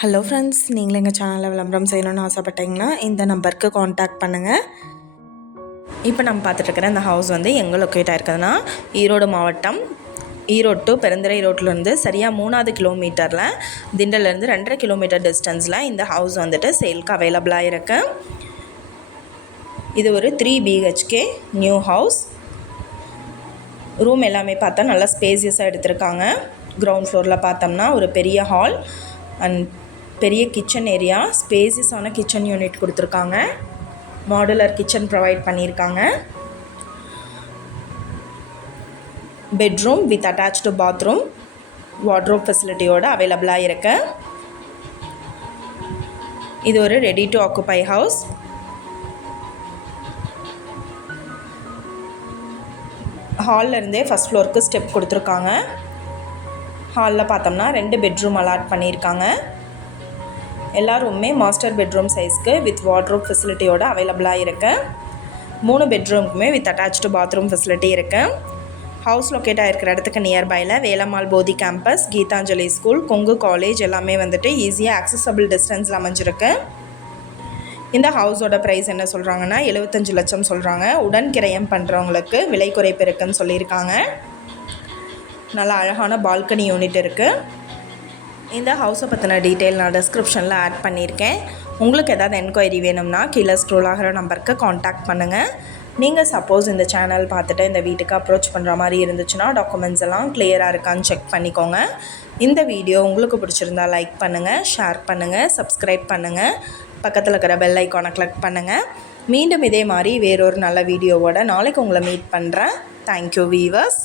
Hello friends நீங்களும் எங்கள் சேனலில் விளம்பரம் செய்யணும்னு ஆசைப்பட்டீங்கன்னா இந்த நம்பருக்கு காண்டாக்ட் பண்ணுங்கள் இப்போ நம்ம பார்த்துட்ருக்கிற இந்த ஹவுஸ் வந்து எங்கே லொக்கேட் ஆயிருக்குதுன்னா ஈரோடு மாவட்டம் ஈரோடு டு பெருந்துறை ரோட்லேருந்து சரியாக மூணாவது கிலோமீட்டரில் திண்டலேருந்து ரெண்டரை கிலோமீட்டர் டிஸ்டன்ஸில் இந்த ஹவுஸ் வந்துட்டு சேல்க்கு அவைலபிளாக இருக்குது இது ஒரு three BHK new house room எல்லாமே பார்த்தா நல்லா ஸ்பேசியஸாக எடுத்திருக்காங்க. கிரவுண்ட் ஃப்ளோரில் பார்த்தோம்னா ஒரு பெரிய ஹால் அண்ட் பெரிய கிச்சன் ஏரியா ஸ்பேசியஸான கிச்சன் யூனிட் கொடுத்துருக்காங்க. மாடுலர் கிச்சன் ப்ரொவைட் பண்ணியிருக்காங்க. Bedroom with attached bathroom wardrobe ஃபெசிலிட்டியோடு அவைலபிளாக இருக்கு. இது ஒரு ரெடி டு ஆக்குப்பை ஹவுஸ் ஹாலில் இருந்தே ஃபஸ்ட் ஃப்ளோருக்கு ஸ்டெப் கொடுத்துருக்காங்க. ஹாலில் பார்த்தோம்னா ரெண்டு பெட்ரூம் அலாட் பண்ணியிருக்காங்க. எல்லா ரூமுமே மாஸ்டர் பெட்ரூம் சைஸ்க்கு வித் வார்ட்ரூப் ஃபெசிலிட்டியோட அவைலபிளாக இருக்குது மூணு பெட்ரூமுக்குமே வித் அட்டாச்டு பாத்ரூம் ஃபெசிலிட்டி இருக்குது ஹவுஸ் லொக்கேட் ஆகிருக்கிற இடத்துக்கு நியர்பையில் Velammal Bodhi campus Gitanjali school Kongu college எல்லாமே வந்துட்டு ஈஸியாக ஆக்சசபிள் டிஸ்டன்ஸில் அமைஞ்சிருக்கு. இந்த ஹவுஸோட ப்ரைஸ் என்ன சொல்கிறாங்கன்னா எழுபத்தஞ்சு லட்சம் சொல்கிறாங்க உடன் கிரயம் பண்ணுறவங்களுக்கு விலை குறைப்பு இருக்குன்னு சொல்லியிருக்காங்க. நல்லா அழகான பால்கனி யூனிட் இருக்குது இந்த ஹவுஸை பற்றின டீட்டெயில் நான் டிஸ்கிரிப்ஷனில் ஆட் பண்ணியிருக்கேன். உங்களுக்கு எதாவது என்கொயரி வேணும்னா கீழே ஸ்க்ரோல் ஆகிற நம்பருக்கு காண்டாக்ட் பண்ணுங்கள் நீங்கள் சப்போஸ் இந்த சேனல் பார்த்துட்டு இந்த வீட்டுக்கு அப்ரோச் பண்ணுற மாதிரி இருந்துச்சுன்னா டாக்குமெண்ட்ஸ் எல்லாம் கிளியராக இருக்கான்னு செக் பண்ணிக்கோங்க. இந்த வீடியோ உங்களுக்கு பிடிச்சிருந்தா லைக் பண்ணுங்கள் ஷேர் பண்ணுங்கள் சப்ஸ்கிரைப் பண்ணுங்கள் பக்கத்தில் இருக்கிற பெல் ஐக்கானை கிளிக் பண்ணுங்கள் மீண்டும் இதே மாதிரி வேறொரு நல்ல வீடியோவோட நாளைக்கு உங்களை மீட் பண்ணுறேன் தேங்க்யூ வீவர்ஸ்